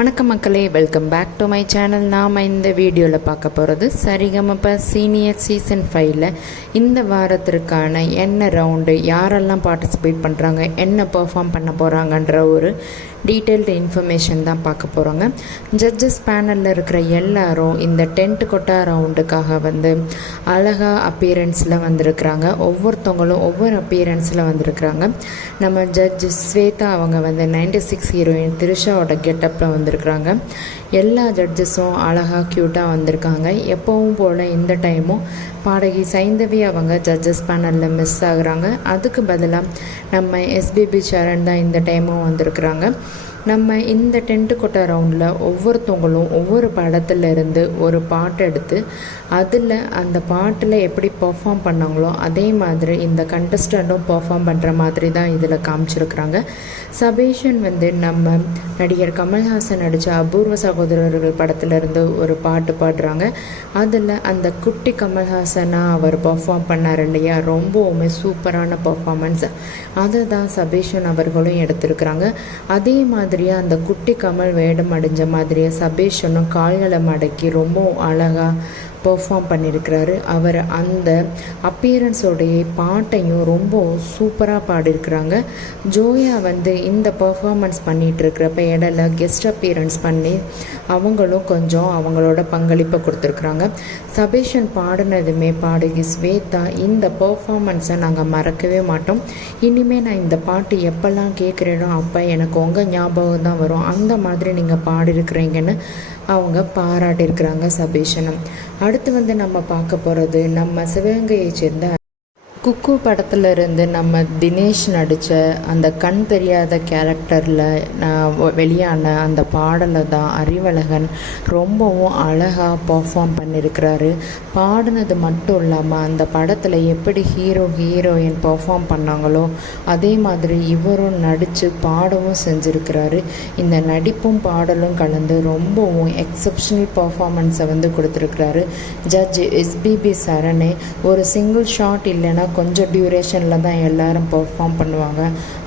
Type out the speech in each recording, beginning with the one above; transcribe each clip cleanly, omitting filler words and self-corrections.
வணக்கம் மக்களே, welcome back to my channel. நாம் இந்த வீடியோவில் பார்க்க போகிறது சரிகமப சீனியர் சீசன் 5ல் இந்த வாரத்திற்கான என்ன ரவுண்டு, யாரெல்லாம் பார்ட்டிசிபேட் பண்ணுறாங்க, என்ன பெர்ஃபார்ம் பண்ண போகிறாங்கன்ற ஒரு டீட்டெயில்டு இன்ஃபர்மேஷன் தான் பார்க்க போகிறோங்க. ஜட்ஜஸ் பேனலில் இருக்கிற எல்லாரும் இந்த டென்ட் கொட்டா ரவுண்டுக்காக அழகாக அப்பியரன்ஸில் வந்திருக்கிறாங்க. ஒவ்வொருத்தவங்களும் ஒவ்வொரு அப்பியரன்ஸில் வந்திருக்கிறாங்க. நம்ம ஜட்ஜ் ஸ்வேதா அவங்க 96 ஹீரோயின் திரிஷாவோட கெட்டப்பில் வந்திருக்கிறாங்க. எல்லா ஜட்ஜஸும் அழகாக க்யூட்டாக வந்திருக்காங்க. எப்பவும் போல் இந்த டைமும் பாடகி சைந்தவி அவங்க ஜட்ஜஸ் பேனலில் மிஸ் ஆகுறாங்க. அதுக்கு பதிலாக நம்ம எஸ்பிபி சரண் தான் இந்த டைமும் வந்திருக்கிறாங்க. நம்ம இந்த டென்ட் கொட்டா ரவுண்டில் ஒவ்வொருத்தவங்களும் ஒவ்வொரு படத்துலேருந்து ஒரு பாட்டு எடுத்து அதில் அந்த பாட்டில் எப்படி பெர்ஃபார்ம் பண்ணாங்களோ அதே மாதிரி இந்த கண்டஸ்டண்ட்டும் பெர்ஃபார்ம் பண்ணுற மாதிரி தான் இதில் காமிச்சிருக்கிறாங்க. சபேஷன் நம்ம நடிகர் கமல்ஹாசன் நடித்த அபூர்வ சகோதரர்கள் படத்துலேருந்து ஒரு பாட்டு பாடுறாங்க. அதில் அந்த குட்டி கமல்ஹாசனாக அவர் பெர்ஃபார்ம் பண்ணார் இல்லையா, ரொம்பவுமே சூப்பரான பெர்ஃபார்மன்ஸ். அதை தான் சபேஷன் அவர்களும் எடுத்திருக்கிறாங்க. அதே மாதிரியே அந்த குட்டி கமல் வேடம் அடைஞ்ச மாதிரியே சபேஷனும் கால்களை மடக்கி ரொம்ப அழகாக பெர்ஃபார்ம் பண்ணியிருக்கிறாரு. அவர் அந்த அப்பியரன்ஸோடைய பாட்டையும் ரொம்ப சூப்பராக பாடியிருக்கிறாங்க. ஜோயா இந்த பெர்ஃபார்மன்ஸ் பண்ணிகிட்ருக்கிறப்ப இடையில கெஸ்ட் அப்பியரன்ஸ் பண்ணி அவங்களும் கொஞ்சம் அவங்களோட பங்களிப்பை கொடுத்துருக்குறாங்க. சபேஷன் பாடினதுமே பாடகி ஸ்வேதா இந்த பெர்ஃபார்மன்ஸை நாங்கள் மறக்கவே மாட்டோம். இனிமேல் நான் இந்த பாட்டு எப்போல்லாம் கேட்குறேனோ அப்போ எனக்கு உங்கள் ஞாபகம் தான் வரும், அந்த மாதிரி நீங்கள் பாடியிருக்கிறீங்கன்னு அவங்க பாராட்டியிருக்கிறாங்க சபேஷனும். அடுத்து நம்ம பார்க்க போகிறது நம்ம சிவகங்கையை சேர்ந்த குக்கு படத்தில் இருந்து நம்ம தினேஷ் நடித்த அந்த கண் தெரியாத கேரக்டரில் வெளியான அந்த பாடலை தான் அறிவழகன் ரொம்பவும் அழகாக பர்ஃபார்ம் பண்ணியிருக்கிறாரு. பாடினது மட்டும் இல்லாமல் அந்த படத்தில் எப்படி ஹீரோயின் பர்ஃபார்ம் பண்ணாங்களோ அதே மாதிரி இவரும் நடித்து பாடவும் செஞ்சுருக்கிறாரு. இந்த நடிப்பும் பாடலும் கலந்து ரொம்பவும் எக்ஸப்ஷனல் பர்ஃபார்மன்ஸை கொடுத்துருக்கிறாரு. ஜட்ஜ் எஸ்பிபி சரணே ஒரு சிங்கிள் ஷாட் இல்லைன்னா கொஞ்சம் டியூரேஷனில் தான் எல்லாரும் பர்ஃபார்ம் பண்ணுவாங்க.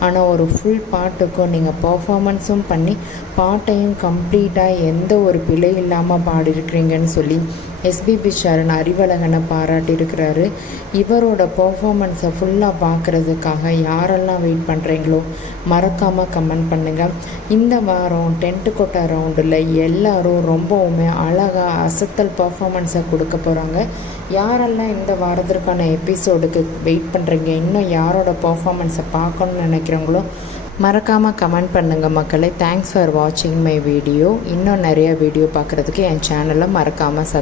ஆனால் ஒரு ஃபுல் பாட்டுக்கும் நீங்கள் பர்ஃபார்மன்ஸும் பண்ணி பாட்டையும் கம்ப்ளீட்டாக எந்த ஒரு பிழை இல்லாமல் பாடியிருக்கிறீங்கன்னு சொல்லி எஸ்பிபி சரண் அறிவழகனை பாராட்டியிருக்கிறாரு. இவரோட பர்ஃபார்மன்ஸை ஃபுல்லாக பார்க்குறதுக்காக யாரெல்லாம் வெயிட் பண்ணுறீங்களோ மறக்காமல் கமெண்ட் பண்ணுங்கள். இந்த வாரம் டென்ட் கொட்டா ரவுண்டில் எல்லாரும் ரொம்பவுமே அழகாக அசத்தல் பர்ஃபார்மன்ஸை கொடுக்க போகிறாங்க. யாரெல்லாம் இந்த வாரத்திற்கான எபிசோடுக்கு வெயிட் பண்ணுறீங்க, இன்னும் யாரோட பர்ஃபார்மன்ஸை பார்க்கணுன்னு நினைக்கிறவங்களோ மறக்காமல் கமெண்ட் பண்ணுங்கள் மக்களே. தேங்க்ஸ் ஃபார் வாட்சிங் மை வீடியோ. இன்னும் நிறைய வீடியோ பார்க்குறதுக்கு என் சேனலை மறக்காமல்